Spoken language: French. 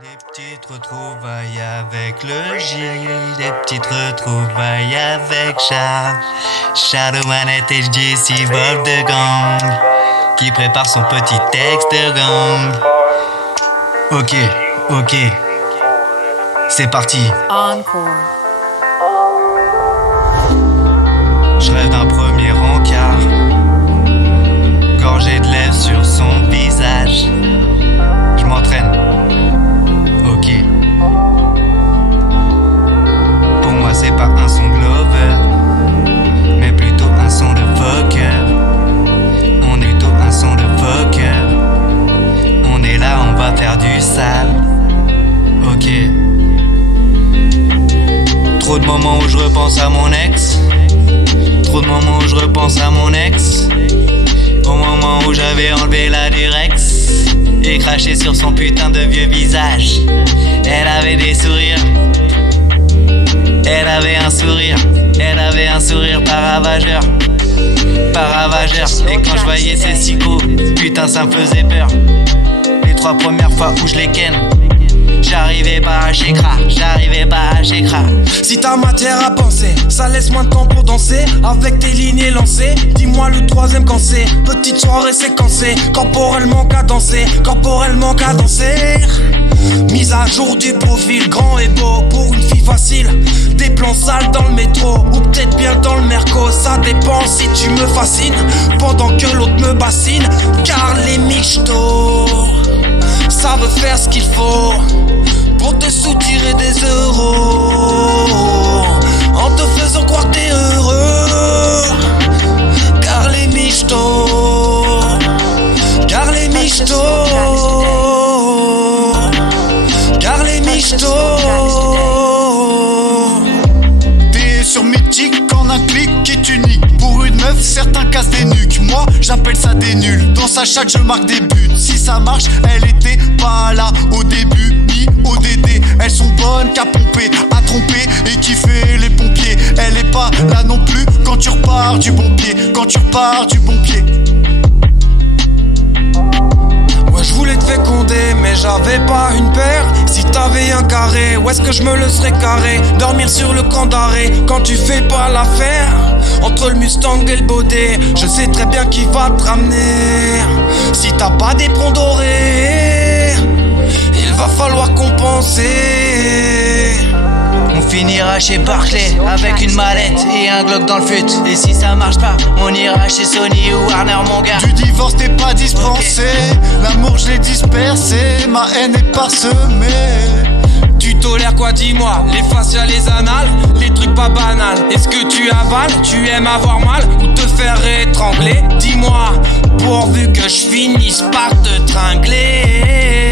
Des petites retrouvailles avec le J, des petites retrouvailles avec Charles, Shadowmanette et JC Bob de gang, qui prépare son petit texte de gang. Ok, c'est parti. Encore. Je rêve d'un premier encart, gorgé de lèvres sur son visage. Je m'entraîne. Ok. Pour moi c'est pas un son Glover, mais plutôt un son de Fokker. On est plutôt un son de Fokker. On est là, on va faire du sale. Ok. Trop de moments où je repense à mon ex. Trop de moments où je repense à mon ex. Au moment où j'avais enlevé la Durex et craché sur son putain de vieux visage. Elle avait des sourires. Elle avait un sourire. Elle avait un sourire paravageur. Paravageur. Et quand je voyais ses sicots, putain ça me faisait peur. Les 3 premières fois où je les ken, j'arrivais pas à chécra, j'arrivais pas à chécra. Si t'as matière à penser, ça laisse moins de temps pour danser. Avec tes lignées lancées, dis-moi le 3ème quand c'est. Petite soirée séquencée, corporellement cadencée, corporellement cadencée. Mise à jour du profil, grand et beau pour une fille facile. Des plans sales dans le métro, ou peut-être bien dans le merco. Ça dépend si tu me fascines, pendant que l'autre me bassine. Car les michtos savent faire ce qu'il faut pour te soutirer des euros, en te faisant croire que t'es heureux. Car les michtos, car les michtos, car les michtos. T'es sur Mythique en un clic qui est unique. Pour une meuf, certains cassent des nuques. Moi, j'appelle ça des nuls. Dans sa chatte, je marque des buts. Si ça marche, elle était pas là au début, ni au DD. Elles sont bonnes qu'à pomper, à tromper et kiffer les pompiers. Elle est pas là non plus quand tu repars du bon pied. Quand tu repars du bon pied. Ouais, je voulais te féconder, mais j'avais pas une paire. Si t'avais un carré, où est-ce que je me le serais carré? Dormir sur le camp d'arrêt quand tu fais pas l'affaire. Entre le Mustang et le Baudet, je sais très bien qui va te ramener. Si t'as pas des prongs dorés, il va falloir compenser. On finira chez Barclay avec une mallette et un Glock dans le fut. Et si ça marche pas, on ira chez Sony ou Warner mon gars. Du divorce t'es pas dispensé, l'amour je l'ai dispersé, ma haine est parsemée. Tu tolères quoi, dis-moi? Les faciales, les annales, les trucs pas banals. Est-ce que tu avales? Tu aimes avoir mal ou te faire étrangler? Dis-moi, pourvu que je finisse par te tringler.